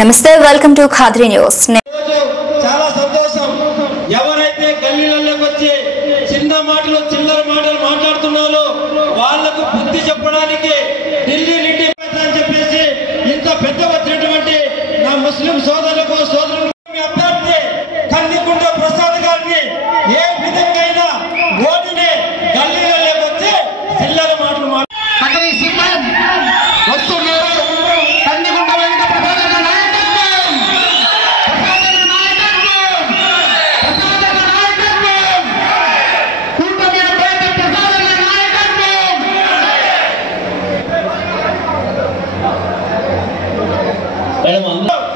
నమస్తే, welcome to Khadri news. చాలా సంతోషం. ఎవరైతే గల్లీలలోకి వచ్చి చిన్న మాటలు చిల్లర మాటలు మాట్లాడుతున్నారో వాళ్లకు బుద్ధి చెప్పడానికి ఢిల్లీ నుండి అని చెప్పేసి ఇంత పెద్ద వచ్చినటువంటి నా ముస్లిం సోదరులకు అభ్యర్థి కందికుంట ప్రసాద్ గారిని ఏ విధంగా ఓటుని గల్లీలలోకి వచ్చి చిల్లర మాటలు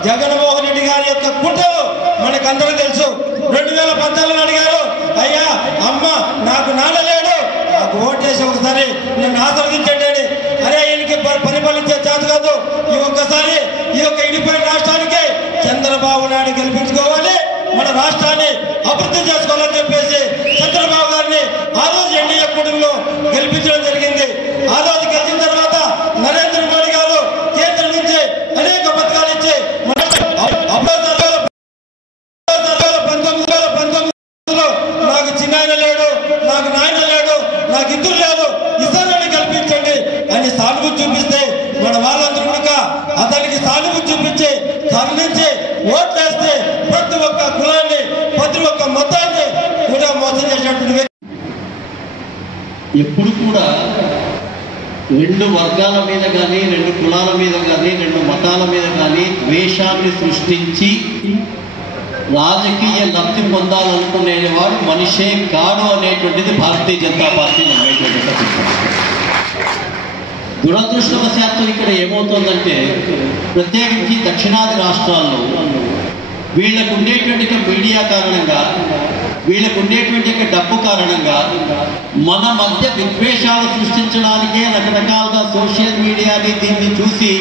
జగన్మోహన్ రెడ్డి గారి యొక్క కుట్రలు మనకందరూ తెలుసు. 2014 అడిగారు, అయ్యా అమ్మ నాకు నాన్న లేడు, నాకు ఓటేసి ఒకసారి నన్ను ఆశీర్వదించండి అని. అరే ఈయనకి పరిపాలించే చేత కాదు, ఈ ఒక్కసారి ఈ యొక్క ఇడిపోయిన రాష్ట్రానికి చంద్రబాబు నాయుడు గెలిపించుకోవాలి, మన రాష్ట్రాన్ని అభివృద్ధి చేసుకోవాలని చెప్పేసి చంద్రబాబు గారిని ఆ రోజు ఎన్డీఏ కూటమిలో గెలిపించడం జరిగింది. ఆ రోజు గెలిచిన తర్వాత నరేంద్ర మోడీ గారు కేంద్రం నుంచి అనేక పథకాలు ఇచ్చి 1919లో నాకు చిన్నాయన లేడు, నాకు నాయన లేడు, నాకు ఇద్దరు లేదు, ఇద్దరిని కల్పించండి అని సానుభూతి చూపిస్తే మన వాళ్ళందరూ కూడా అతనికి సానుభూతి చూపించి కరుణించి ఓట్లేస్తే ప్రతి ఒక్క కులాన్ని ప్రతి ఒక్క మతాన్ని కూడా మోసం చేసినటువంటి వ్యక్తి. ఎప్పుడు కూడా రెండు వర్గాల మీద కానీ, రెండు కులాల మీద కానీ, రెండు మతాల మీద కానీ ద్వేషాన్ని సృష్టించి రాజకీయ లబ్ధి పొందాలనుకునేవాడు మనిషే కాడు అనేటువంటిది భారతీయ జనతా పార్టీ నమ్మేటువంటి. దురదృష్టవశాత్తు ఇక్కడ ఏమవుతుందంటే, ప్రత్యేకించి దక్షిణాది రాష్ట్రాల్లో వీళ్ళకు ఉండేటువంటి మీడియా కారణంగా, వీళ్ళకు ఉండేటువంటి డబ్బు కారణంగా మన మధ్య విద్వేషాలు సృష్టించడానికే రకరకాలుగా సోషల్ మీడియాని దీన్ని చూసి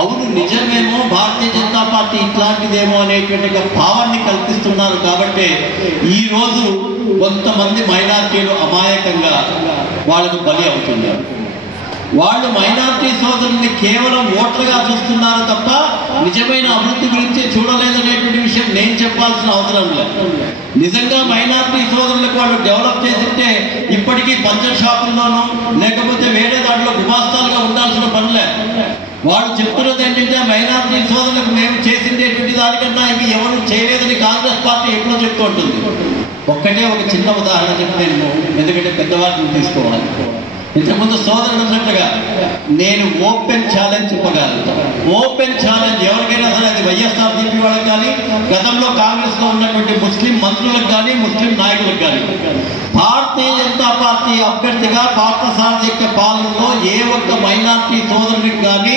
అవును నిజమేమో భారతీయ జనతా పార్టీ ఇట్లాంటిదేమో అనేటువంటి భావాన్ని కల్పిస్తున్నారు. కాబట్టి ఈరోజు కొంతమంది మైనార్టీలు అమాయకంగా వాళ్ళకు బలి అవుతున్నారు. వాళ్ళు మైనార్టీ సోదరుల్ని కేవలం ఓట్లుగా చూస్తున్నారు తప్ప నిజమైన అభివృద్ధి గురించి చూడలేదనేటువంటి విషయం నేను చెప్పాల్సిన అవసరం లేదు. నిజంగా మైనార్టీ సోదరులకు వాళ్ళు డెవలప్ చేసింటే ఇప్పటికీ పంచర్ షాపుల్లోనూ లేకపోతే వేరే దాంట్లో గుమాస్తాలుగా ఉండాల్సిన పనిలే. వాళ్ళు చెప్తున్నది ఏంటంటే మైనార్టీ సోదరులకు మేము చేసిండేటువంటి దానికన్నా ఇంక ఎవరు చేయలేదని కాంగ్రెస్ పార్టీ ఎప్పుడో చెప్తూ ఉంటుంది. ఒక్కటే ఒక చిన్న ఉదాహరణ చెప్తే ఎందుకంటే పెద్దవాళ్ళని తీసుకోవాలి. ఇంతకుముందు సోదరుడు అన్నట్టుగా నేను ఓపెన్ ఛాలెంజ్ చెప్పగలుగుతాను. ఓపెన్ ఛాలెంజ్ ఎవరికైనా సరే, అది వైఎస్ఆర్సీపీ వాళ్ళకి కానీ, గతంలో కాంగ్రెస్ లో ఉన్నటువంటి ముస్లిం మంత్రులకు కానీ, ముస్లిం నాయకులకు కానీ, భారతీయ జనతా పార్టీ అభ్యర్థిగా పార్థసారథి యొక్క పాలనలో ఏ ఒక్క మైనార్టీ సోదరుడికి కానీ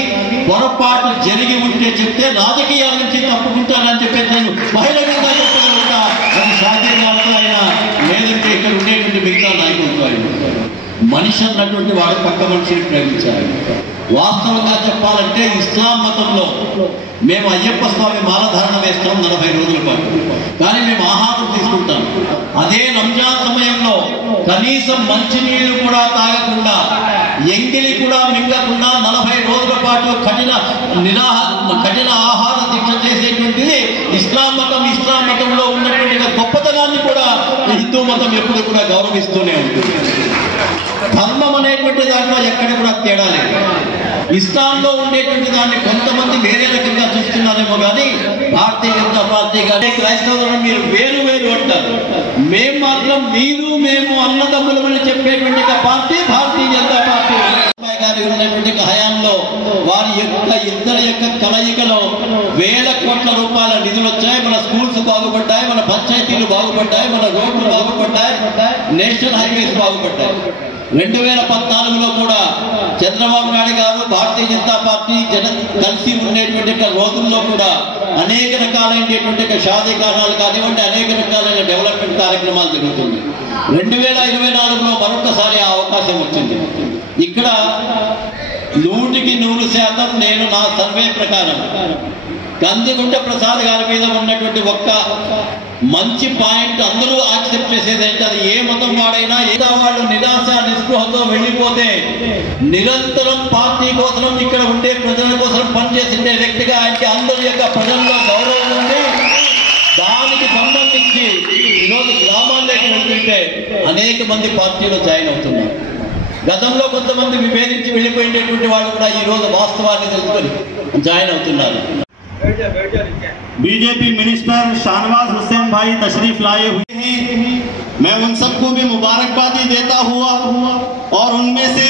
పొరపాటు జరిగి ఉంటే చెప్తే రాజకీయాల నుంచి తప్పుకుంటానని చెప్పేసి నేను బహిరంగంగా చెప్పగలుగుతా. అది సాధ్యంగా అయినా లేదంటే ఇక్కడ ఉండేటువంటి మిగతా నాయకులతో అయినా. మనిషి అన్నటువంటి వాడు పక్క మనిషిని ప్రేమించాలి. వాస్తవంగా చెప్పాలంటే ఇస్లాం మతంలో మేము అయ్యప్ప స్వామి మాలధారణ వేస్తాం 40 రోజుల పాటు, కానీ మేము ఆహారం తీసుకుంటాం. అదే రంజాన్ సమయంలో కనీసం మంచినీళ్లు కూడా తాగకుండా, ఎంగిలి కూడా మింగకుండా 40 రోజుల పాటు కఠిన ఆహార దీక్ష చేసేటువంటిది ఇస్లాం మతం. ఇస్లాం మతంలో ఉన్నటువంటి గొప్పతనాన్ని కూడా హిందూ మతం ఎప్పుడు కూడా గౌరవిస్తూనే ఉంటుంది. ధర్మం అనేటువంటి దాంట్లో ఎక్కడ కూడా తేడా లేదు. ఇస్లాంలో ఉండేటువంటి దాన్ని కొంతమంది వేరే రకంగా చూస్తున్నారేమో కానీ భారతీయ జనతా పార్టీ కానీ క్రైస్తవులను మీరు వేరు వేరు అంటారు. మేము మాత్రం మీరు మేము అన్నదమ్ములమని చెప్పేటువంటి పార్టీ భారతీయ జనతా పార్టీ. గారి ఉన్నటువంటి హయాంలో వారి యొక్క ఇద్దరి యొక్క కలయికలో వేల కోట్ల రూపాయల నిధులు వచ్చాయి. మన స్కూల్స్ బాగుపడ్డాయి, మన పంచాయతీలు బాగుపడ్డాయి, మన రోడ్లు బాగుపడ్డాయి, నేషనల్ హైవేస్ బాగుపడ్డాయి. 2014లో కూడా చంద్రబాబు నాయుడు గారు భారతీయ జనతా పార్టీ కలిసి ఉండేటువంటి రోజుల్లో కూడా అనేక రకాలైనటువంటి షాదీకారాలు కానివ్వండి, అనేక రకాలైన డెవలప్మెంట్ కార్యక్రమాలు జరుగుతుంది. 2024లో మరొకసారి ఆ అవకాశం వచ్చింది. ఇక్కడ 100% నేను నా సర్వే ప్రకారం కందికుంట ప్రసాద్ గారి మీద ఉన్నటువంటి ఒక్క మంచి పాయింట్ అందరూ యాక్సెప్ట్ చేసేది ఏంటి, అది ఏ మతం వాడైనా ఏదో వాళ్ళు నిరాశ నిస్పృహతో వెళ్ళిపోతే నిరంతరం పార్టీ కోసం ఇక్కడ ఉండే ప్రజల కోసం పనిచేసే వ్యక్తిగా ఆయనకి అందరి యొక్క ప్రజల్లో గౌరవం ఉంది. దానికి సంబంధించి ఈరోజు గ్రామాల్లోకి వెళ్తుంటే అనేక మంది పార్టీలో జాయిన్ అవుతున్నారు. గతంలో కొంతమంది విభేదించి వెళ్ళిపోయేటటువంటి వాళ్ళు కూడా ఈ రోజు వాస్తవాన్ని తెలుసుకొని జాయిన్ అవుతున్నారు. बीजेपी मिनिस्टर शाहनवाज हुसैन भाई तशरीफ लाए हुए हैं। मैं उन सबको भी मुबारकबादी देता हुआ और उनमें से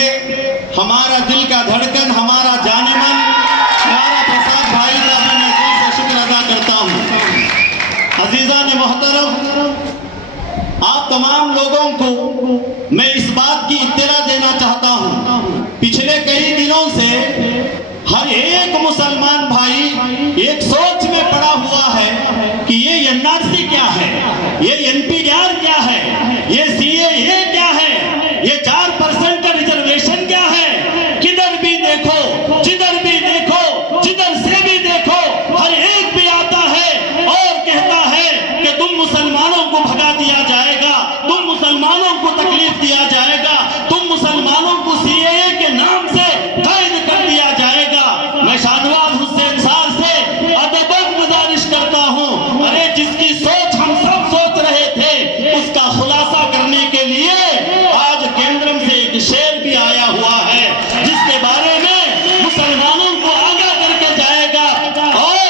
हमारा दिल का धड़कन, हमारा जानेमन, हमारा प्रसाद भाई का भी मैं दिल से शुक्र अदा करता हूँ। अजीजा ने मोहतरम, आप तमाम लोगों को मैं इस बात की इत्तला देना चाहता हूँ, पिछले कई दिनों से हर एक मुसलमान भाई एक सोच में पड़ा हुआ है कि ये एनआरसी क्या है, ये एनपीआर क्या है, ये सीएए क्या है, ये 4% का रिजर्वेशन क्या है। किधर भी देखो, जिधर भी देखो, जिधर से भी देखो, हर एक भी आता है और कहता है कि तुम मुसलमानों को भगा दिया जाएगा, तुम मुसलमानों को तकलीफ दिया जाएगा, तुम मुसलमानों को सीएए के नाम से कैद कर दिया जाएगा। मैं शाहनवाज हुसैन साहब से अदबन गुजारिश करता हूं, अरे जिसकी सोच हम सब सोच रहे थे उसका खुलासा करने के लिए आज केंद्र से एक शेर भी आया हुआ है, जिसके बारे में मुसलमानों को आगाह करके जाएगा। और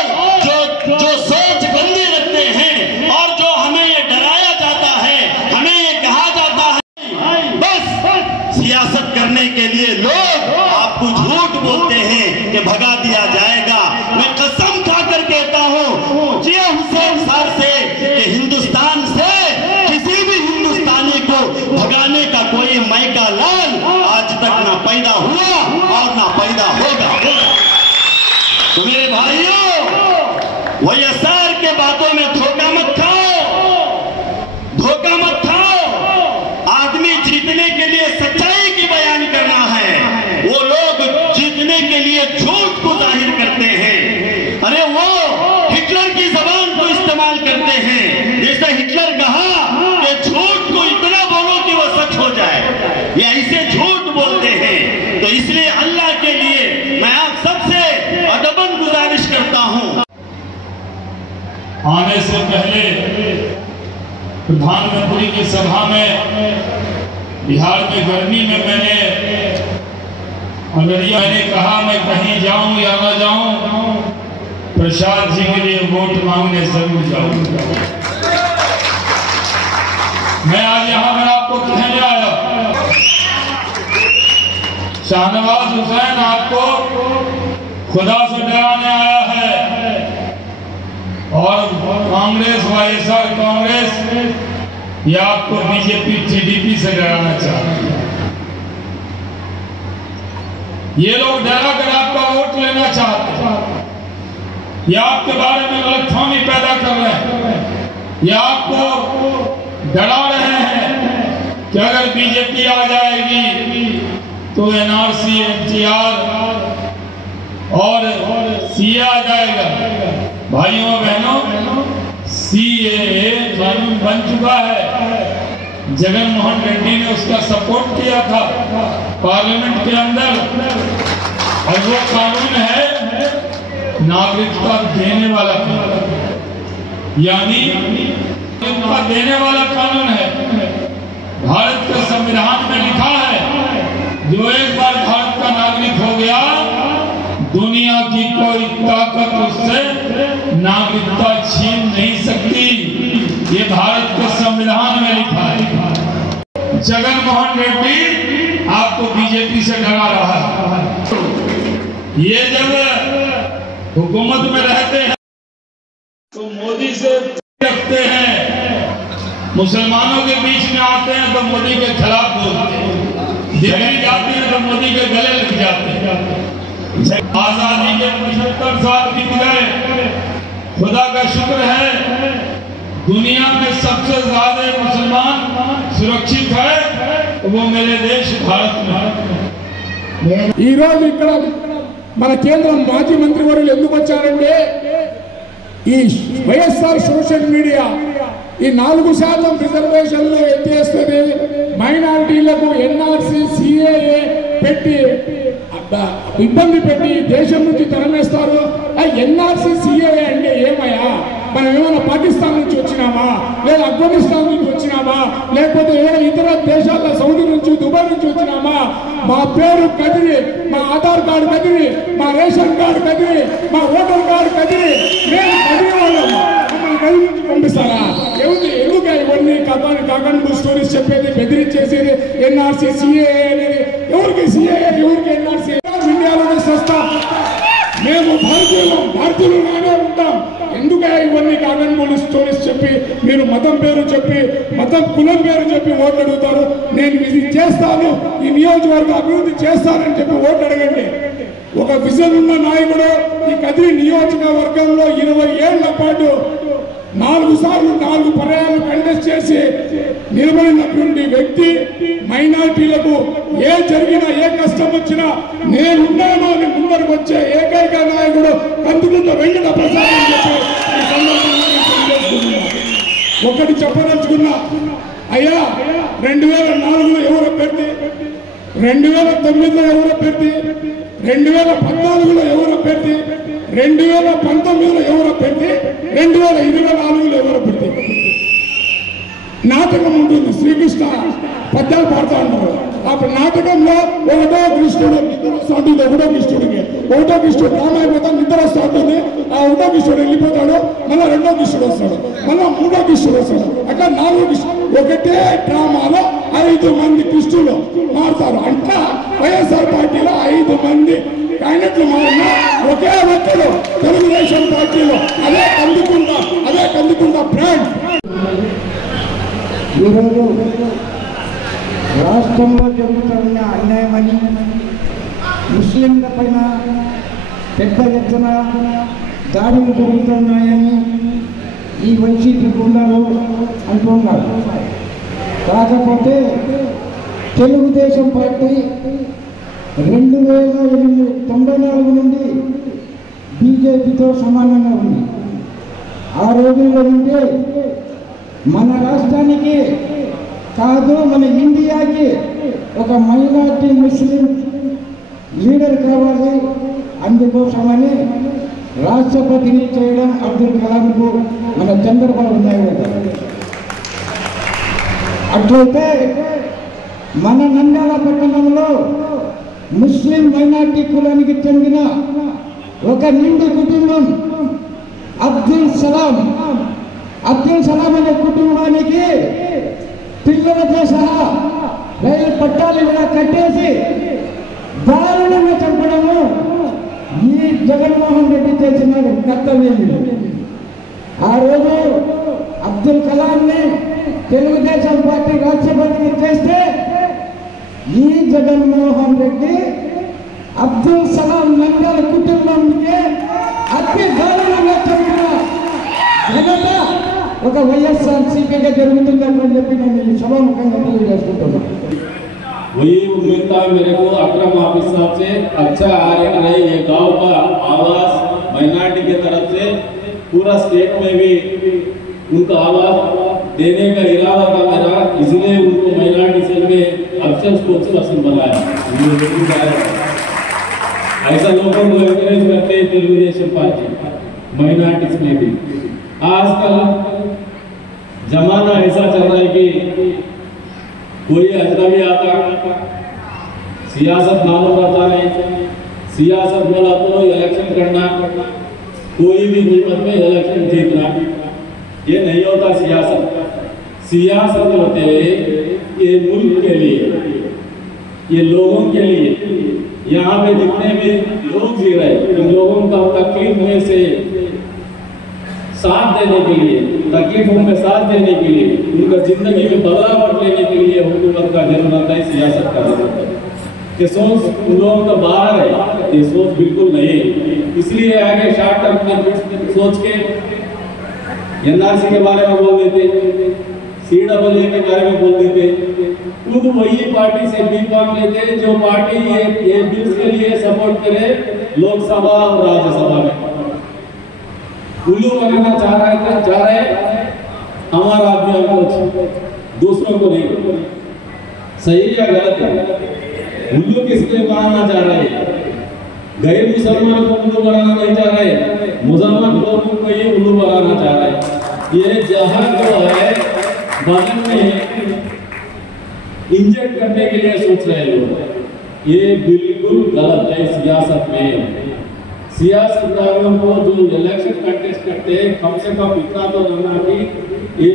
जो सोच गंदी रखते हैं और जो हमें ये डराया जाता है, हमें ये कहा जाता है बस सियासत करने के लिए लोग आपको झूठ बोलते हैं कि भगा दिया जाएगा। मैं कसम खाकर कहता हूँ जिया हुसैन साहब से कि हिंदुस्तान से किसी भी हिंदुस्तानी को भगाने का कोई मैका लाल आज तक ना पैदा हुआ और ना पैदा होगा। तो मेरे भाइयों, वाईएसआर के बातों में धोखा मत खाओ, धोखा मत खाओ। आदमी जीतने के लिए सच्चाई की बयान करना है, वो लोग जीतने के लिए झूठ को जाहिर करते हैं। अरे वो हिटलर की जबान को इस्तेमाल करते हैं, जैसे हिटलर कहा कि झूठ को इतना बोलो कि वो सच हो जाए, ये ऐसे झूठ बोलते हैं। तो इसलिए अल्लाह के लिए मैं आप सबसे अदबन गुजारिश करता हूँ। आने से पहले प्रधानमंत्री की सभा में बिहार में गर्मी में मैंने कहा मैं कहीं जाऊं या ना जाऊं, प्रसाद जी के लिए वोट मांगने जरूर जाऊंगा। मैं आज यहाँ पर आपको कहने आया, शाहनवाज हुसैन आपको खुदा से डराने आया है और कांग्रेस वाईएसआर कांग्रेस या आपको बीजेपी टीडीपी से डराना चाहती है। ये लोग डरा कर आपका वोट लेना चाहते हैं, या आपके बारे में गलतफहमी पैदा कर रहे हैं, या आपको डरा रहे हैं कि अगर बीजेपी आ जाएगी तो एनआरसी एनटीआर और सीए आ जाएगा। भाइयों बहनों, सीएए कानून बन चुका है, जगन मोहन रेड्डी ने उसका सपोर्ट किया था पार्लियामेंट के अंदर, और वो कानून है नागरिकता देने वाला कानून, यानी नागरिकता देने वाला कानून है। भारत के संविधान में लिखा है जो एक बार भारत का नागरिक हो गया, दुनिया की कोई ताकत उससे नागरिकता छीन नहीं सकती। ये भारत के संविधान में लिखा है। जगन मोहन रेड्डी आपको बीजेपी से डरा रहा है। ये जब हुकूमत में रहते हैं तो मोदी से रखते हैं, मुसलमानों के बीच में आते हैं तो मोदी के खिलाफ बोलते हैं, दिल्ली जाते हैं तो मोदी के गले लग जाते हैं। आजादी के 75 साल बीत गए, खुदा का शुक्र है दुनिया में सबसे ज्यादा मुसलमान सुरक्षित है, वो मेरे देश भारत में। ఈ రోజు ఇక్కడ మన కేంద్ర మాజీ మంత్రి వర్యులు ఎందుకు వచ్చారంటే ఈ వైఎస్ఆర్ సోషల్ మీడియా ఈ 4% రిజర్వేషన్లు ఎత్తేస్తుంది, మైనారిటీలకు ఎన్ఆర్సీ సిఏఏ పెట్టి ఇబ్బంది పెట్టి దేశం నుంచి తరమేస్తారు. ఎన్ఆర్సీ సిఏఏ అంటే ఏమయ్యా? మనం ఏమైనా పాకిస్తాన్ నుంచి వచ్చినామా, లేదా ఆఫ్ఘనిస్తాన్ నుంచి వచ్చినామా, లేకపోతే ఏమైనా ఇతర దేశాల సౌదీ నుంచి దుబాయ్ నుంచి వచ్చినామా? మా పేరు కదిరి, మా ఆధార్ కార్డు కదిరి, మా రేషన్ కార్డు కదిరి, మా ఓటర్ కార్డు కదిరి, మేము కదిరి వాళ్ళం, మమ్మల్ని కదిరి నుంచి పంపిస్తారా? ఎందుకు ఇవన్నీ కాకండు స్టోరీస్ చెప్పేది, బెదిరించేసేది, ఎన్ఆర్సీ సిఏఏ అనేది? ఎవరికి సిఏఏ, ఎవరికి ఎన్ఆర్సీ? ఇండియాలోనే సస్తా, మేము భారతీయులుగానే ఉంటాం. ఎందుకే ఇవన్నీ కాకండు స్టోరీస్ చెప్పి మీరు మతం పేరు చెప్పి, మతం కులం పేరు చెప్పి ఓట్లు అడుగుతారు? నేను ఇది చేస్తాను, ఈ నియోజకవర్గ అభివృద్ధి చేస్తానని చెప్పి ఓట్లు అడగండి. ఒక విజన్ ఉన్న నాయకుడు ఈ కదిరి నియోజకవర్గంలో 20 ఏళ్ల పాటు 4 సార్లు 4 పర్యాయాలు కంటెస్ట్ చేసి నిలబడినటువంటి వ్యక్తి, మైనారిటీలకు ఏ జరిగినా ఏ కష్టం వచ్చినా నేనున్నాను అని ముందరకు వచ్చే ఏకైక నాయకుడు కందుకుంట వెంకట ప్రసాద్ అని చెప్పి ఈ సందర్భంగా ఒకటి చెప్పదలుచుకున్నా. అయ్యా 2004లో ఎవరు అభ్యర్థి, 2009లో ఎవరు అభ్యర్థి, 2014లో ఎవరు అభ్యర్థి, 2019లో ఎవరు అభ్యర్థి, 2024లో ఎవరు అభ్యర్థి? నాటకం ఉంటుంది, శ్రీకృష్ణ పద్యాలు పాడుతూ ఉంటారు. ఆ నాటకంలో ఒకటో కృష్ణుడు నిద్ర వస్తూ ఉంటుంది, ఒకటో కృష్ణుడు రామాయణ నిద్ర వస్తూ ఉంటుంది. ఆ ఒకటో కృష్ణుడు వెళ్ళిపోతాడు, మళ్ళీ 2వ కృష్ణుడు వస్తాడు, మళ్ళీ 3వ కృష్ణుడు వస్తాడు, అట్లా 4వ కృష్ణుడు. ఒకటే డ్రామాలో 5 మంది కృష్ణులు మారుతారు. అట్లా వైఎస్ఆర్ పార్టీలో 5 మంది క్యాండిడేట్లు మారిన ఒకే వ్యక్తులు తెలుగుదేశం పార్టీలో. అదే కందుకుంట బ్రాండ్. ఈరోజు రాష్ట్రంలో జరుగుతున్న అన్యాయమని, ముస్లింల పైన పెద్ద ఎత్తున దాడులు జరుగుతున్నాయని ఈ వైసీపీ గుండాలు అంటున్నారు. కాకపోతే తెలుగుదేశం పార్టీ 1994 నుండి బీజేపీతో సమానంగా ఉంది. ఆ రోజుల్లో నుండి మన రాష్ట్రానికి కాదు, మన ఇండియాకి ఒక మైనార్టీ ముస్లిం లీడర్ కావాలి. అందుకోసమని రాష్ట్రపతిని చేయడం అబ్దుల్ కలాంకు మన చంద్రబాబు నాయుడు గారు. అట్లయితే మన నంద్యాల పట్టణంలో ముస్లిం మైనార్టీ కులానికి చెందిన ఒక నిండు కుటుంబం అబ్దుల్ సలాం అనే కుటుంబానికి పిల్లలతో సహా రైలు పట్టాలు కూడా కట్టేసి దారుణంగా చంపడము ఈ జగన్మోహన్ రెడ్డి చేసిన కర్తవ్యం. ఆ రోజు అబ్దుల్ కలాంని తెలుగుదేశం పార్టీ రాష్ట్రపతిని చేస్తే ఈ జగన్మోహన్ రెడ్డి అబ్దుల్ సలాం నందల కుటుంబానికి అతి దారుణంగా చంపిన ఘనత ఒక వైఎస్ఆర్సీపీగా జరుగుతుందని చెప్పి నేను ఈ సభాముఖంగా తెలియజేసుకుంటున్నాను. वही उम्मीद था मेरे को अकरम हाफिज साहब से अच्छा आ रहे ये गांव का आवाज माइनॉरिटी की तरफ से पूरा स्टेट में भी उनको आवाज देने का इरादा था मेरा, इसलिए उनको माइनॉरिटी सेल में अफसर स्पोक्सपर्सन बनाया। ऐसा लोगों को एनकरेज करते हैं तेलुगुदेशम पार्टी माइनॉरिटीज में भी। आजकल जमाना ऐसा चल रहा है कि कोई अजनबी आता सियासत मालूम करता नहीं, सियासत बोला तो इलेक्शन करना, कोई भी कीमत में इलेक्शन जीतना, ये नहीं होता। सियासत होते ये मुल्क के लिए, ये लोगों के लिए। यहाँ पे जितने भी लोग जी रहे इन लोगों का तकलीफ में से साथ देने के लिए, तकलीफों में साथ देने के लिए, उनका जिंदगी में बदलाव लेने के लिए हुकूमत का जरूरत है, सियासत का जरूरत है। ये सोच उन लोगों का बाहर है, ये सोच बिल्कुल नहीं है। इसलिए आगे शॉर्ट टर्म में सोच के एनआरसी के बारे में बोल देते, CAA के बारे में बोल देते, खुद वही पार्टी से बी फॉर्म लेते जो पार्टी ये बिल्स के लिए सपोर्ट करे लोकसभा और राज्यसभा में। उल्लू बनाना चाह रहे हमारा अभियान को दूसरों को नहीं, सही या गलत है? उल्लू किस लिए बनाना चाह रहे हैं? गैर मुसलमान को उल्लू बनाना नहीं चाह रहे, मुसलमान लोगों को ये उल्लू बनाना चाह रहे हैं। ये जहर जो है बदन में इंजेक्ट करने के लिए सोच रहे लोग, ये बिल्कुल गलत है। सियासत में सियासतदारों को जो इलेक्शन कंटेस्ट करते हैं, कम से कम इतना तो जानना कि ये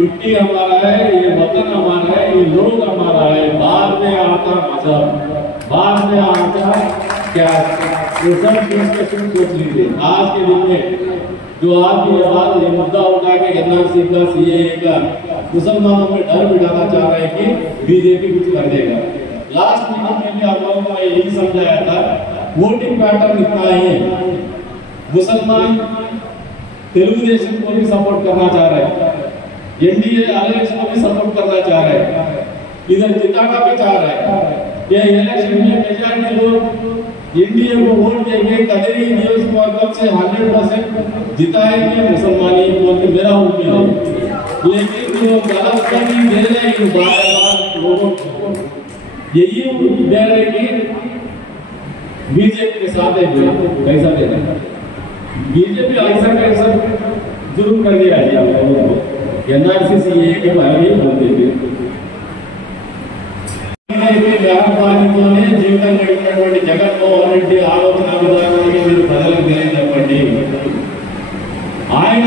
मिट्टी हमारा है, ये वतन हमारा है, ये लोग हमारा है। बाद में आता मजहब, बाद में आता क्या, ये सब डिस्कशन सोच लीजिए। आज के दिन में जो आपकी बात ये मुद्दा उठा के एनआरसी का, सीएए का मुसलमानों में डर बिठाना चाह रहे हैं कि बीजेपी कुछ कर देगा। लास्ट मीटिंग में आप लोगों को यही समझाया था, वोटिंग पैटर्न इतना ही है। मुसलमान तेलुगुदेशम को भी सपोर्ट करना चाह रहे हैं, एनडीए अलायंस को भी सपोर्ट करना चाह रहे हैं, इधर जिताना भी चाह रहे हैं। ये इलेक्शन में मेजॉरिटी लोग एनडीए को वोट देंगे, कदरी न्यूज को से 100% जिताएंगे मुसलमानी बोल के मेरा उम्मीद है। लेकिन जो गलत फहमी दे रहे हैं बार-बार लोगों को, यही दे रहे कि बीजेपी के साथ है, कैसा दे रहे हैं बीजेपी ऐसा कैसा जुर्म कर दिया है आप लोगों को। एनआरसी सीएए के बारे में बोलते थे, వ్యాపారంతోనే జీవితం గడిపినటువంటి జగన్మోహన్ రెడ్డి ఆలోచన విధానానికి మీరు ప్రజలకు తెలియజెప్పండి. ఆయన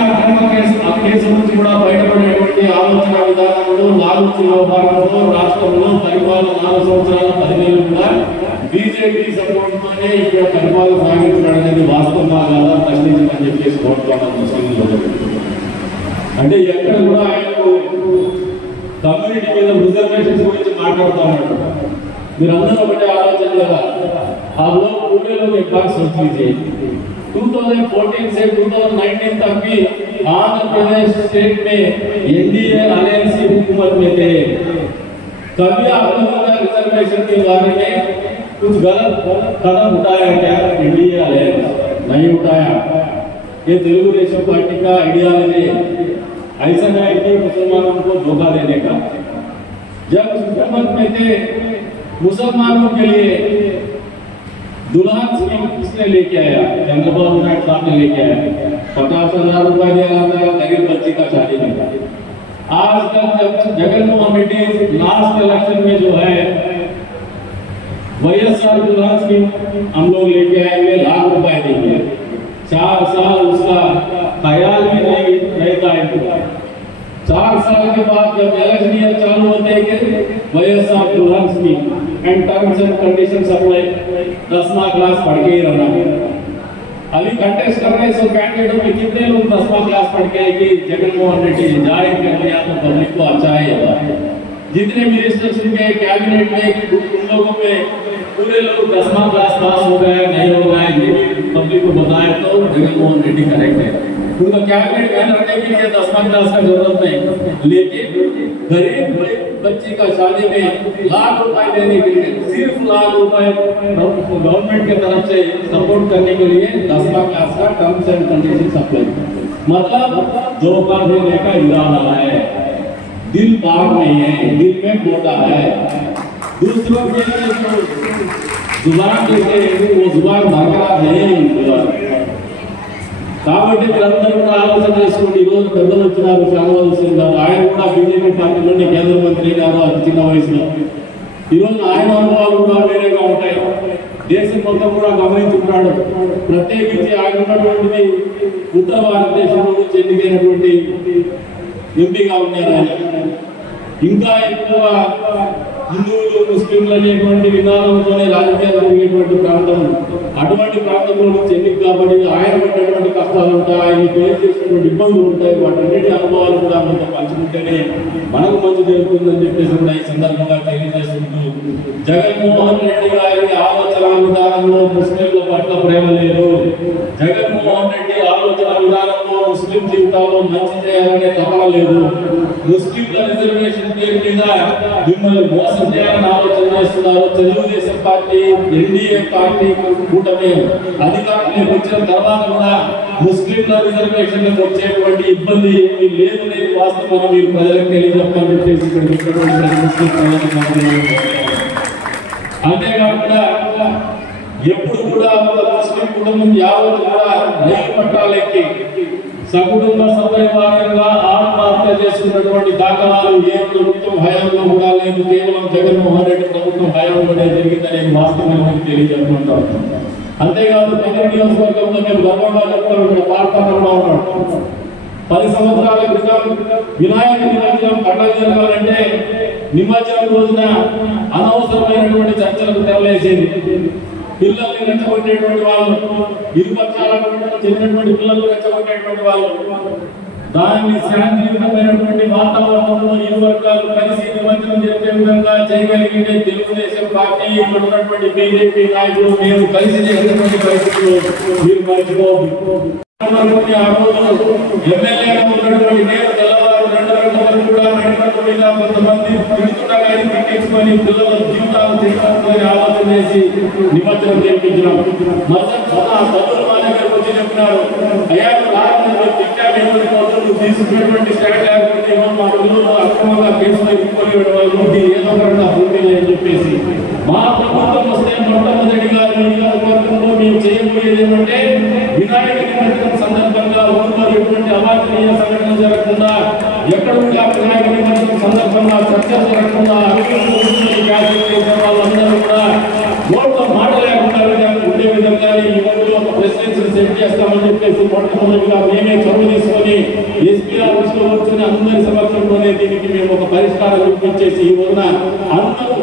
కేసు నుంచి కూడా బయటపడేటువంటి ఆలోచన విధానంలో లాలూచి వ్యవహారంలో రాష్ట్రంలో పరిపాలన 4 సంవత్సరాల 10 నెలలు కూడా బీజేపీ సపోర్ట్తోనే ఇక్కడ పరిపాలన సాగించడం అనేది వాస్తవంగా కాదా ప్రశ్నించమని చెప్పేసి కోరుతున్నాం ముస్లింలు. అంటే ఎక్కడ కూడా ఆయనకు కమ్యూనిటీ మీద రిజర్వేషన్స్ గురించి మాట్లాడుతూ ఉన్నాడు. మీరందరూ ఒకటే ఆలోచన కదా, आप लोग पूरे लोग एक बात सोच लीजिए, 2014 से 2019 तक भी आंध्र प्रदेश स्टेट में एनडीए अलायंस की हुकूमत में थे। कभी आप लोगों ने रिजर्वेशन के बारे में कुछ गलत कदम उठाया क्या? एनडीए अलायंस नहीं उठाया। ये तेलुगुदेशम पार्टी का आइडियोलॉजी ऐसा है कि मुसलमानों को धोखा देने का। जब हुकूमत में थे मुसलमानों के लिए दुल्हन स्कीम किसने लेके आया? चंद्रबाबू नायडू साहब ने लेके आया। 50,000 रुपए दिया जाता है गरीब बच्ची का शादी में। आज तक जब जगनमोहन रेड्डी लास्ट इलेक्शन में जो है वाईएसआर दुल्हन स्कीम हम लोग लेके आएंगे, लाख रुपए देंगे। 4 साल उसका ख्याल भी नहीं रहता है। 4 साल के बाद जब इलेक्शन ईयर चालू होते हैं YSR Dulhan scheme and terms and condition apply, 10वां क्लास पढ़ के ही रहना। अभी कंटेस्ट कर रहे 100 कैंडिडेटों में कितने लोग 10वां क्लास पढ़ के आए कि जगनमोहन रेड्डी जाहिर कर दिया तो पब्लिक को अच्छा है। जितने मिनिस्टर्स उनके कैबिनेट में उन लोगों में पूरे लोग 10वां क्लास पास हो गए नहीं हो गए, ये भी पब्लिक को बताए तो जगनमोहन रेड्डी करेक्ट है। उनका कैबिनेट में रखने के लिए 10वां क्लास का जरूरत नहीं, लेकिन गरीब बच्ची का शादी में लाख रुपए देने के लिए सिर्फ लाख रुपए गवर्नमेंट के तरफ से सपोर्ट करने के लिए 10वां क्लास का टर्म्स एंड कंडीशन अप्लाई, मतलब धोखा देने का इरादा है। दिल बाग नहीं है, दिल में मोटा है। दूसरों के लिए जुबान देते हैं वो जुबान बरकरार नहीं। కాబట్టి మీరందరూ కూడా ఆలోచన చేసుకోండి. ఈరోజు పెద్దలు వచ్చినారు, శ్యామరావు హుస్సేన్ గారు, ఆయన కూడా బీజేపీ పార్టీలోని కేంద్ర మంత్రి గారు అతి చిన్న వయసులో. ఈరోజు ఆయన అనుభవాలు కూడా వేరేగా ఉంటాయి. దేశం మొత్తం కూడా గమనించుకుంటాడు. ప్రత్యేకించి ఆయన ఉన్నటువంటిది ఉత్తర భారతదేశంలో నుంచి ఎన్నికైనటువంటి ఎంపీగా ఉన్నారు. ఆయన ఇంకా ఎక్కువ హిందువులు ముస్లింలు అనేటువంటి విధానంతోనే రాజకీయాలు జరిగేటువంటి ప్రాంతం, అటువంటి ప్రాంతంలో నుంచి ఎన్నిక కాబట్టి ఆయన పడినటువంటి కష్టాలు ఉంటాయి, ఆయన ఫేస్ చేసినటువంటి ఇబ్బందులు ఉంటాయి. వాటన్నిటి అనుభవాలు కూడా మనతో పంచుకుంటేనే మనకు మంచి జరుగుతుందని చెప్పేసి కూడా ఈ సందర్భంగా తెలియజేస్తుంటూ జగన్మోహన్ రెడ్డి గారి ఆలోచన ఆలోచన విధానంలో ముస్లింల పట్ల ప్రేమ లేదు. జగన్మోహన్ రెడ్డి ఆలోచన విధానంలో ముస్లిం జీవితాల్లో మంచి చేయాలనే తపన లేదు. ముస్లింల రిజర్వేషన్ పేరు మీద మిమ్మల్ని మోసం చేయాలని ఆలోచన చేస్తున్నారు. తెలుగుదేశం పార్టీ, ఎన్డీఏ పార్టీ కూటమి అధికారంలోకి వచ్చిన తర్వాత కూడా ముస్లింల రిజర్వేషన్లకు వచ్చేటువంటి ఇబ్బంది ఏమీ లేదు అనేది వాస్తవం మీరు ప్రజలకు తెలియజెప్పని చెప్పేసి అంతేకాకుండా ఎప్పుడు కూడా ముస్లిం కుటుంబం యావత్ కూడా న్యాయ పట్టాలెక్కి సకుటుంబ సపరివారంగా ఆత్మహత్య చేసుకున్నటువంటి దాఖలాలు ఏ ప్రభుత్వం హయాంలో కూడా లేదు. కేవలం జగన్మోహన్ రెడ్డి ప్రభుత్వం హయాంలోనే జరిగిందనేది వాస్తవాన్ని తెలియజేస్తుంటాం. అంతేకాదు ప్రతి నియోజకవర్గంలో మేము గర్వంగా చెప్తాం, ఇక్కడ పాల్గొనడం ఉన్నాం. 10 సంవత్సరాల క్రితం వినాయక నిమజ్జనం పండుగ జరగాలంటే నిమజ్జనం రోజున అనవసరమైనటువంటి చర్చలకు తెరలేసేది. పిల్లల్ని రెచ్చగొట్టేటువంటి వాళ్ళు, ఇరుపక్షాలకు చెందినటువంటి పిల్లలు రెచ్చగొట్టేటువంటి వాళ్ళు, దానిని శాంతియుతమైనటువంటి వాతావరణంలో ఇరు వర్గాలు కలిసి నిమజ్జనం చేసే విధంగా చేయగలిగితే తెలుగుదేశం పార్టీ, ఇక్కడ ఉన్నటువంటి బీజేపీ నాయకులు మేము కలిసి చేసినటువంటి పరిస్థితులు మీరు మర్చిపోవద్దు. ఎమ్మెల్యేగా ఉన్నటువంటి నేను తెల్లవారు 2 గంటల వరకు కూడా నడిపట్టు మీద కొంతమంది తిరుగుతుండగానే పట్టించుకొని పిల్లల జీవితాలు తీసుకొని ఆలోచన చేసి నిమజ్జనం చేయించినాం. తల్లులు మా దగ్గరకు వచ్చి చెప్పినారు, అయ్యా తీసుకున్నటువంటి స్టాండ్ లేకపోతే మా పిల్లలు అక్రమంగా కేసులు ఎదుర్కొని వాళ్ళు ఏదో ఒకటి పూర్తి అని చెప్పేసి మా ప్రభుత్వం వస్తే మొట్టమొదటిగా మేము చేయబోయేది ఏమంటే వినాయక నిమజ్జనం సందర్భంగా ఊళ్ళో ఎటువంటి అవాంఛనీయ సంఘటన జరగకుండా, ఎక్కడ కూడా వినాయక నిమజ్జనం సందర్భంగా చర్చలు జరగకుండా వాళ్ళందరూ కూడా నోట్లో మాట లేకుండా ఉండే విధంగా ఈ ఊళ్ళో ఒక ప్రెసిడెన్సీ సెట్ చేస్తామని చెప్పేసి మొట్టమొదటిగా మేమే చొరవ తీసుకొని ఎస్పీ ఆఫీస్లో కూర్చొని అందరి సమక్షంలోనే దీనికి మేము ఒక పరిష్కారం చూపించేసి ఈ రోజున అందరూ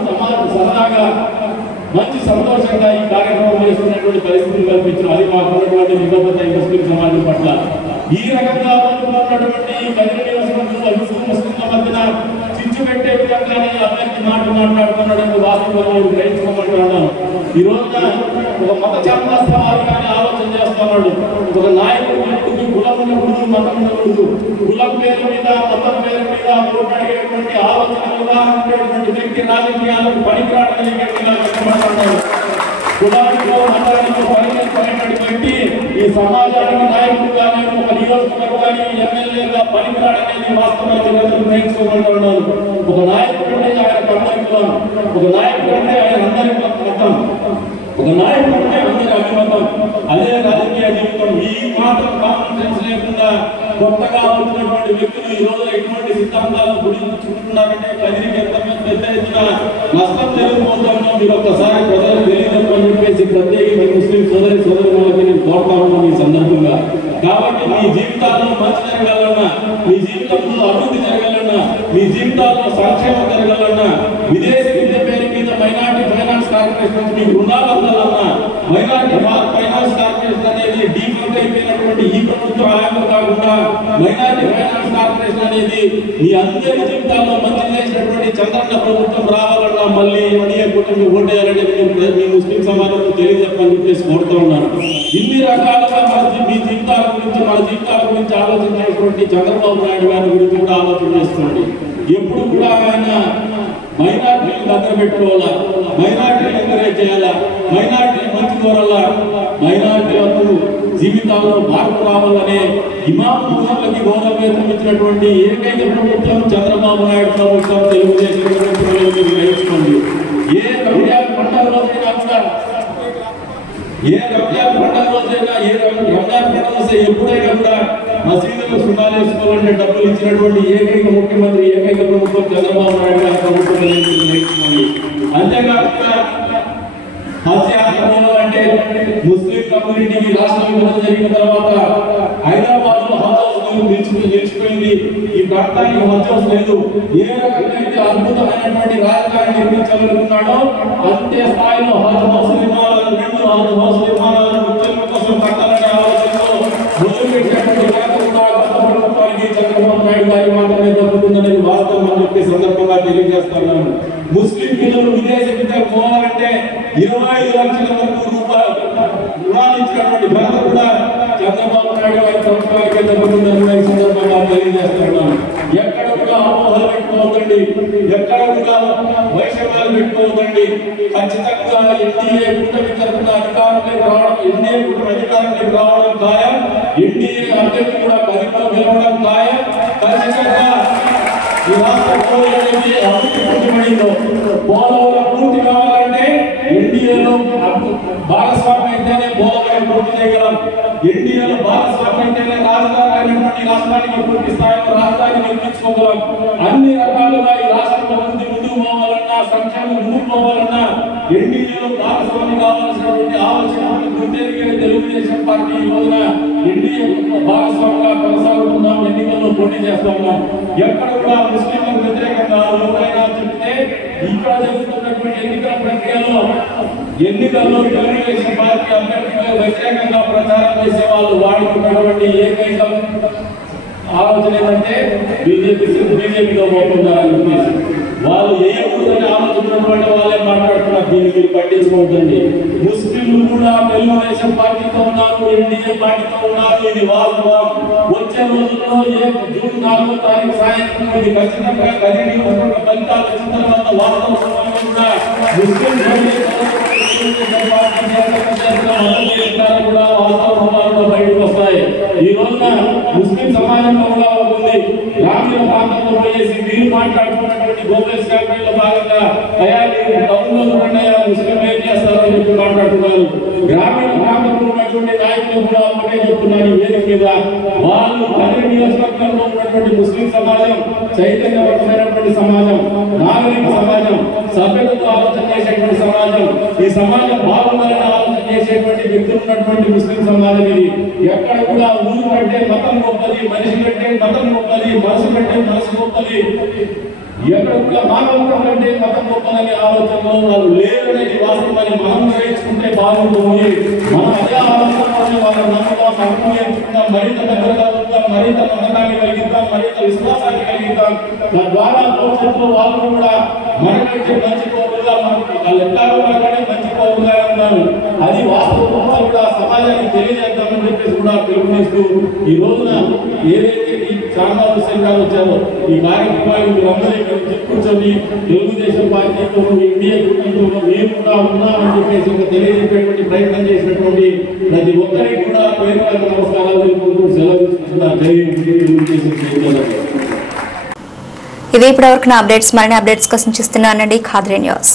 సరదాగా మంచి సంతోషంగా ఈ కార్యక్రమం చేస్తున్నటువంటి పరిస్థితులు కల్పించడం, అది మాకు ఉన్నటువంటి నిబద్ధత ఈ ముస్లిం సమాజం పట్ల. ఈ రకంగా ఉన్నటువంటి ముస్లింల మధ్యన చిచ్చు పెట్టే విధంగానే అభ్యర్థి మాట్లాడుతున్నాడని వాస్తవంగా గ్రహించుకోమంటున్నాను. ఈ రోజున ఒక మత చామస్తవాలు కానీ ఆలోచన చేస్తున్నాడు. ఒక నాయకుడు కులం ఉండకూడదు, మతం ఉండకూడదు. కులం పేరు మీద, మతం పేరు మీద ఓటు అడిగేటువంటి ఆలోచన ఉండేటువంటి వ్యక్తి రాజకీయాలకు పనికిరాడని చెప్పబడుతున్నాడు. కులానికో మతానికో పనిచేస్తున్నటువంటి వ్యక్తి ఈ సమాజానికి నాయకుడుగానే, ఒక నియోజకవర్గానికి ఎమ్మెల్యేగా పనికిరాడనేది వాస్తవాన్ని గ్రహించుకోమంటున్నాను. ఒక నాయకుడు అంటే ఆయన అందరి కులం, ఒక నాయకుడు అంటే ఆయన అందరి మతం, ఒక నాయకుడు అంటే అందరి అభిమతం. అదే రాజకీయ జీవితం. ఈ మాత్రం కామన్ సెన్స్ లేకుండా కొత్తగా వచ్చినటువంటి వ్యక్తులు ఈ రోజు ఎటువంటి సిద్ధాంతాలను గురించుకుంటున్నారంటే ప్రజలకు ఎంత పెద్ద ఎత్తున నష్టం జరిగిపోతుందో మీరు ఒక్కసారి ప్రజలకు తెలియజెప్పని చెప్పేసి ప్రత్యేకంగా ముస్లిం సోదరులకి నేను కోరుతా ఉన్నాను ఈ సందర్భంగా. కాబట్టి మీ జీవితాల్లో మంచి జరగాలన్నా, మీ జీవితంలో అభివృద్ధి జరగాలన్నా, మీ జీవితాల్లో సంక్షేమం జరగాలన్నా, విదేశీ విద్య పేరు మీద మైనారిటీ ఫైనాన్స్ కార్పొరేషన్ మీకు రుణాలు అందాలన్నా, మైనారిటీ ఫైనాన్స్ కార్పొరేషన్ అనేది డీఫాల్ట్ అయిపోయినటువంటి ఈ ప్రభుత్వ హయాంలో కాకుండా మైనారిటీ ఫైనాన్స్ కార్పొరేషన్ అనేది మీ అందరి జీవితాల్లో మంచి చేసినటువంటి చంద్రన్న ప్రభుత్వం రావాలన్నా మళ్ళీ ఎన్డీఏ కూటమి ఓటేయాలనేది మీ ముస్లిం సమాజంలో తెలియజెప్పని చెప్పేసి కోరుతూ ఉన్నాను. ఇన్ని రకాలుగా మీ జీవితాల గురించి, మన జీవితాల గురించి ఆలోచించేటువంటి చంద్రబాబు నాయుడు గారి గురించి కూడా ఆలోచన చేసుకోండి. ఎప్పుడు కూడా ఆయన మైనారిటీని దగ్గర పెట్టుకోవాలా, మైనారిటీని ఎంకరేజ్ చేయాలా, మైనారిటీని మంచి కోరాలా, మైనారిటీలకు జీవితాల్లో మార్పు రావాలనే ఇమాం ముస్లింలకి గౌరవ వేతనం ఇచ్చినటువంటి ఏకైక ప్రభుత్వం చంద్రబాబు నాయుడు ప్రభుత్వం, తెలుగుదేశం ప్రభుత్వం గ్రహించుకోండి. ఏ రంజాన్ పండుగ రోజైనా కూడా, ఏ రంజాన్ పండుగ రోజైనా, ఏ రంజాన్ పండుగ వస్తే ఎప్పుడైనా కూడా మసీదులకు సున్నాలు వేసుకోవాలంటే డబ్బులు ఇచ్చినటువంటి ఏకైక ముఖ్యమంత్రి, ఏకైక ప్రభుత్వం చంద్రబాబు నాయుడు గారి ప్రభుత్వం గ్రహించుకోండి. అంతేకాకుండా హజ్ యాత్ర అంటే ముస్లిం కమ్యూనిటీకి రాష్ట్ర విభజన జరిగిన తర్వాత హైదరాబాద్ లో హజ్ హౌస్ నిలిచిపోయింది. ఈ ప్రాంతానికి హజ్ హౌస్ లేదు. ఏ రకంగా అయితే అద్భుతమైనటువంటి రాజధాని నిర్మించాలనుకున్నాడో అంతే స్థాయిలో హజ్ హౌస్ నిర్మాణాలను, 2 హజ్ హౌస్ నిర్మాణాలను ముస్లింల కోసం కట్టాలనే ఆలోచనలో మొదలుపెట్టినటువంటి ప్రభుత్వానికి చంద్రబాబు నాయుడు గారి మాత్రమే దక్కుతుందనేది వాస్తవం అని చెప్పి సందర్భంగా తెలియజేస్తున్నాను. ముస్లిం పిల్లలు విదేశ విద్యకు పోవాలంటే 25 లక్షల వరకు రూపాయలు రుణాలు ఇచ్చినటువంటి ఘనత కూడా చంద్రబాబు నాయుడు గారి ప్రభుత్వానికి దక్కుతుందని సందర్భంగా తెలియజేస్తున్నాను. ఎక్కడ కూడా అపోహలు పెట్టుకోవద్దండి, ఎక్కడ కూడా వైషమ్యాలు పెట్టుకోవద్దండి. ఖచ్చితంగా ఎన్డీఏ కూటమి తరఫున అధికారంలోకి రావడం, ఎన్డీఏ కూటమి అధికారంలోకి రావడం ఖాయం. ఎన్డీఏ అభ్యర్థి కూడా 10లో గెలవడం ఖాయం. ఖచ్చితంగా ఈ రాష్ట్రంలో ఏదైతే అభివృద్ధి పూర్తిపడిందో పోలవరం పూర్తి కావాలంటే ఎన్డీఏలో భాగస్వామ్యం అయితేనే పోలవరం పూర్తి చేయగలం. ఎన్డీఏలో భాగస్వామ్యం అయితేనే రాజధాని రాష్ట్రానికి పూర్తి స్థాయిలో రాజధాని నిర్మించుకోగలం. అన్ని రకాలుగా ఈ రాష్ట్రంలో ముందుకు పోవాలన్నా, సంక్షేమం ముందుకు పోవాలన్నా ఎన్డీఏలో భాగస్వామ్యం కావాల్సినటువంటి ఆలోచన గుర్తెరిగిన తెలుగుదేశం పార్టీ ఈ రోజున ఎన్డీఏ భాగస్వామిగా కొనసాగుతున్నాం, ఎన్నికల్లో పోటీ చేస్తున్నాం. ఎక్కడ కూడా ముస్లింలకు వ్యతిరేకంగా ఎవరైనా చెప్తే ఇక్కడ జరుగుతున్నటువంటి ఎన్నికల ప్రక్రియలో ఎన్నికల్లో తెలుగుదేశం పార్టీ అభ్యర్థిగా వ్యతిరేకంగా ప్రచారం చేసే వాళ్ళు వాడుకున్నటువంటి ఏకైక ఆలోచన ఏంటంటే బీజేపీలో పోతున్నారని చెప్పేసి వాళ్ళు ఏ ఊరిని ఆలోచించినటువంటి వాళ్ళే మాట్లాడుతున్నారు. దీన్ని మీరు పట్టించుకోవద్దండి. ముస్లింలు కూడా తెలుగుదేశం పార్టీతో ఉన్నారు, ఎన్డీఏ పార్టీతో ఉన్నారు. ఇది వాస్తవం. వచ్చే రోజుల్లో జూన్ 4వ తారీఖు సాయంత్రం ఇది ఖచ్చితంగా కదిలి ఫలితాలు వచ్చిన తర్వాత వాస్తవం కూడా ముస్లిం కూడా వాస్తవంలో బయటకు వస్తాయి. ఈ రోజున ముస్లిం సమాజంలో కూడా ఉంది. గ్రామీణ ప్రాంతంలో పోయేసి మీరు మాట్లాడుతున్నటువంటి గోపేస్ క్యాంపెయిన్లో భాగంగా అయా టౌన్లో చూడండి ముస్లింలు ఏం చేస్తారని చెప్పి మాట్లాడుతున్నారు. గ్రామీణ ప్రాంతంలో ఉన్నటువంటి నాయకులు కూడా ఒకటే చెప్తున్నారు వేదిక మీద. వాళ్ళు పది నియోజకవర్గంలో ఉన్నటువంటి ముస్లిం సమాజం చైతన్యవంతమైనటువంటి సమాజం, నాగరిక సమాజం, సభ్యులతో ఆలోచన చేసేటువంటి సమాజం, ఈ సమాజం బాగుండాలని ఆలోచన చేసేటువంటి వ్యక్తులు ఉన్నటువంటి ముస్లిం సమాజం ఇది. ఎక్కడ కూడా ఊరు కంటే మతం గొప్పది, మనిషి కంటే మతం గొప్పది, మనసు కంటే మనసు గొప్పది, ఎక్కడ కూడా మానవత్వం కంటే మతం గొప్పదనే ఆలోచనలో వాళ్ళు లేరనేది వాస్తవాన్ని మనం గ్రహించుకుంటే బాగుంటుంది. మనం అదే ఆలోచనలోనే వాళ్ళని నమ్ముతాం, నమ్మకం నేర్చుకుంటాం, మరింత దగ్గరగా ఉంటాం, మరింత నమ్మకాన్ని కలిగిద్దాం, మరింత విశ్వాసాన్ని కలిగిద్దాం. తద్వారా భవిష్యత్తులో వాళ్ళు కూడా మనకంటే మంచి పౌరులుగా వాళ్ళు ఎట్లాగోగానే మంచి పౌరులుగా ఉన్నారు. అది వాస్తవంగా కూడా సమాజానికి తెలియజేద్దామని చెప్పేసి కూడా పిలుపునిస్తూ ఈ రోజున ఏదైతే ఈ చాంబాబు హుస్సేన్ గారు వచ్చారో ఈ కార్యక్రమాన్ని మీరందరూ ఇక్కడ కూర్చొని తెలుగుదేశం పార్టీతో ఇండియా కూటమితో మేము కూడా ఉన్నామని చెప్పేసి తెలియజేసేటువంటి ప్రయత్నం చేసినటువంటి ప్రతి ఒక్కరికి కూడా పేరు నమస్కారాలు తెలుపుకుంటూ సెలవు తీసుకుంటున్నారు. ఇవి ఇప్పటివరకు నా అప్డేట్స్. మరిన్ని అప్డేట్స్ కోసం చూస్తున్నానండి ఖాద్రీ న్యూస్.